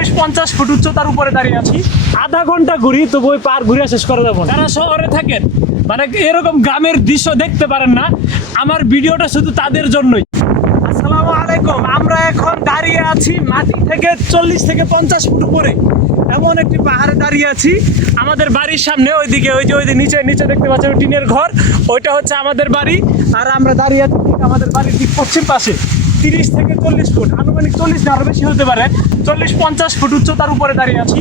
40-50 foot উচ্চতার উপরে দাঁড়িয়ে আছি। আধা ঘন্টা ঘুরি তো বই পার ঘুরে শেষ করে দেবো। যারা শহরে থাকেন মানে এরকম গ্রামের দৃশ্য দেখতে পারেন না, আমার ভিডিওটা শুধু তাদের জন্যই। আসসালামু আলাইকুম। আমরা এখন দাঁড়িয়ে আছি মাটি থেকে 40-50 ফুট উপরে এমন একটি পাহাড়ে দাঁড়িয়ে আছি। আমাদের বাড়ির সামনে ওইদিকে ওই যে নিচে নিচে দেখতে পাচ্ছেন টিনের ঘর, ওইটা হচ্ছে আমাদের বাড়ি। আর আমরা দাঁড়িয়ে আছি ঠিক আমাদের বাড়ির ঠিক পশ্চিম পাশে 30-40 ফুট, আনুমানিক 40 না আরো বেশি হতে পারে, 40-50 ফুট উচ্চতার উপরে দাঁড়িয়ে আছি।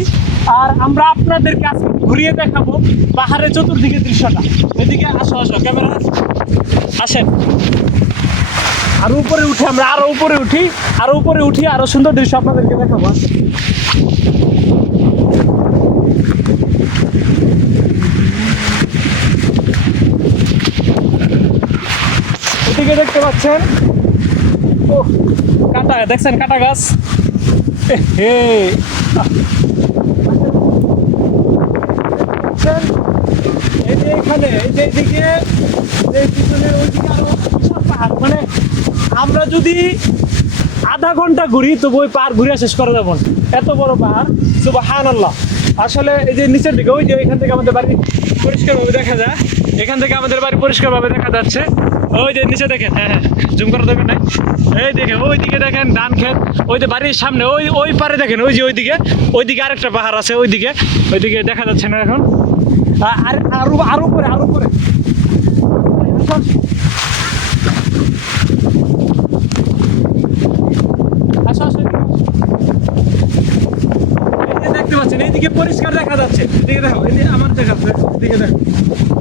আর আমরা আপনাদেরকে আজকে ঘুরিয়ে দেখাবো পাহাড়ের চতুর্দিকে দৃশ্যটা। এদিকে আসো আসো ক্যামেরা আসেন। আরো উপরে উঠে আমরা আরো উপরে উঠি আরো সুন্দর দৃশ্য আপনাদেরকে দেখাবো। এদিকে দেখতে পাচ্ছেন ও কাটা, দেখছেন কাটা গাছ। এই যে এখানে এই যে এদিকে পিছনের ওইদিকে আরো বিশাল পাহাড়, মানে আমরা যদি আধা ঘন্টা ঘুরি তো বই পাহাড় ঘুরে শেষ করে দেবো, এত বড় পাহাড়। সুবহানাল্লাহ। আসলে এই যে নিচের দিকে ওই যে এখান থেকে আমাদের বাড়ি পরিষ্কারভাবে দেখা যায়, এখান থেকে আমাদের বাড়ি পরিষ্কারভাবে দেখা যাচ্ছে। ওই যে নিচে দেখেন, হ্যাঁ জুম করা দেবেন নাই, এই দেখেন ওইদিকে দেখেন ধান ক্ষেত, ওই যে বাড়ির সামনে ওই পারে দেখেন ওই যে ওইদিকে আরেকটা পাহাড় আছে, ওইদিকে দেখা যাচ্ছে না এখন। আর আরো উপরে দেখতে পাচ্ছেন এইদিকে পরিষ্কার দেখা যাচ্ছে, এদিকে দেখো, আমার দেখাচ্ছে,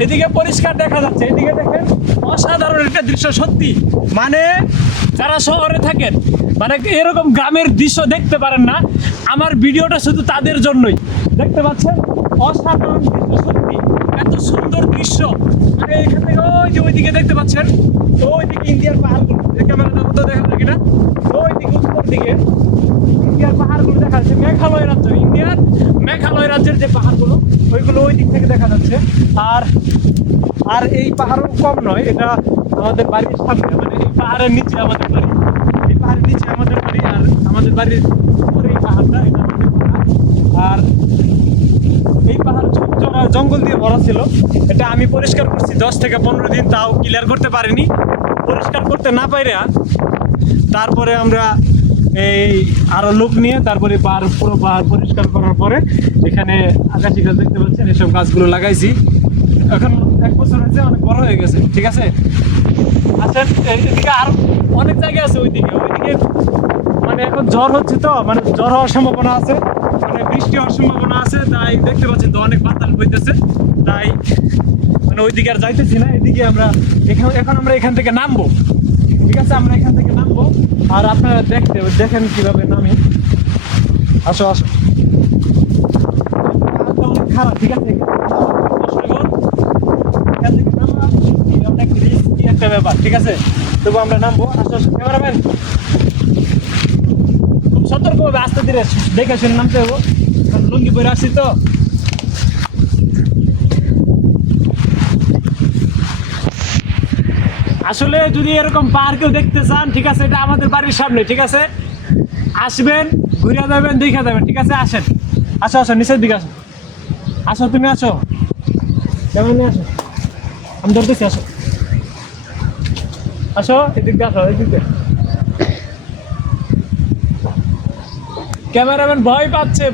এদিকে পরিষ্কার দেখা যাচ্ছে, এদিকে দেখেন অসাধারণ একটা দৃশ্য সত্যি। মানে যারা শহরে থাকেন মানে এরকম গ্রামের দৃশ্য দেখতে পারেন না, আমার ভিডিওটা শুধু তাদের জন্যই। দেখতে পাচ্ছেন অসাধারণ দৃশ্য সত্যি, এত সুন্দর দৃশ্য। মানে এখান থেকে ওই যে ওইদিকে দেখতে পাচ্ছেন, ওইদিকে ইন্ডিয়ার পাহাড়গুলো, ক্যামেরাটা মতো দেখা যায় কিনা, ওইদিকে উত্তর দিকে ইন্ডিয়ার পাহাড়গুলো দেখা যাচ্ছে। মেঘালয় রাজ্যের যে পাহাড়গুলো ওইগুলো ওই দিক থেকে দেখা যাচ্ছে। আর এই পাহাড়ও কম নয়, এটা আমাদের বাড়ির সামনে, মানে এই পাহাড়ের নিচে আমাদের বাড়ি, এই পাহাড়ের নিচে আমাদের বাড়ি, আর আমাদের বাড়ির উপরে এই পাহাড়টা, এটা আমাদের পাহাড়। আর এই পাহাড় জঙ্গল দিয়ে ভরা ছিল, এটা আমি পরিষ্কার করছি 10 থেকে 15 দিন, তাও ক্লিয়ার করতে পারিনি। পরিষ্কার করতে না পাইরে তারপরে আমরা এই আরো লোক নিয়ে তারপরে পুরো পাহাড় পরিষ্কার করার পরে এখানে আকাশি গাছ দেখতে পাচ্ছেন, এসব গাছগুলো লাগাইছি। এখন 1 বছর হয়েছে, অনেক বড় হয়ে গেছে, ঠিক আছে। আচ্ছা এদিকে আর অনেক জায়গা আছে, ওইদিকে মানে এখন ঝড় হচ্ছে, তো মানে ঝড় হওয়ার সম্ভাবনা আছে, মানে বৃষ্টি হওয়ার সম্ভাবনা আছে, তাই দেখতে পাচ্ছেন তো অনেক বাতাস বইতেছে, তাই মানে ওইদিকে আর যাইতেছি না। এদিকে এখন আমরা এখান থেকে নামবো, ঠিক আছে, আমরা এখান থেকে নামবো। আর আপনারা দেখেন কিভাবে নামি। আসো অনেক খারাপ, ঠিক আছে, অনেক রিস্কি একটা ব্যাপার, ঠিক আছে, তবু আমরা নামবো। আসো ক্যামেরাম্যান, খুব সতর্কভাবে আস্তে ধীরে দেখে শুনে নামতে হবো, লুঙ্গি পরে আসি তো। আসলে যদি এরকম পাহাড় কেউ দেখতে চান, ঠিক আছে, এটা আমাদের বাড়ির সামনে, ঠিক আছে, আসবেন, ঘুরে যাবেন, দেখে যাবেন, ঠিক আছে। আসো নিচের দিকে আসো, তুমি আসো, কেমন নিয়ে আসো, আমি ধরতেছি, আসো এদিক দিয়ে, ক্যামেরাম্যান ভয় পাচ্ছে,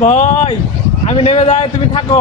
আমি নেমে যাই, তুমি থাকো।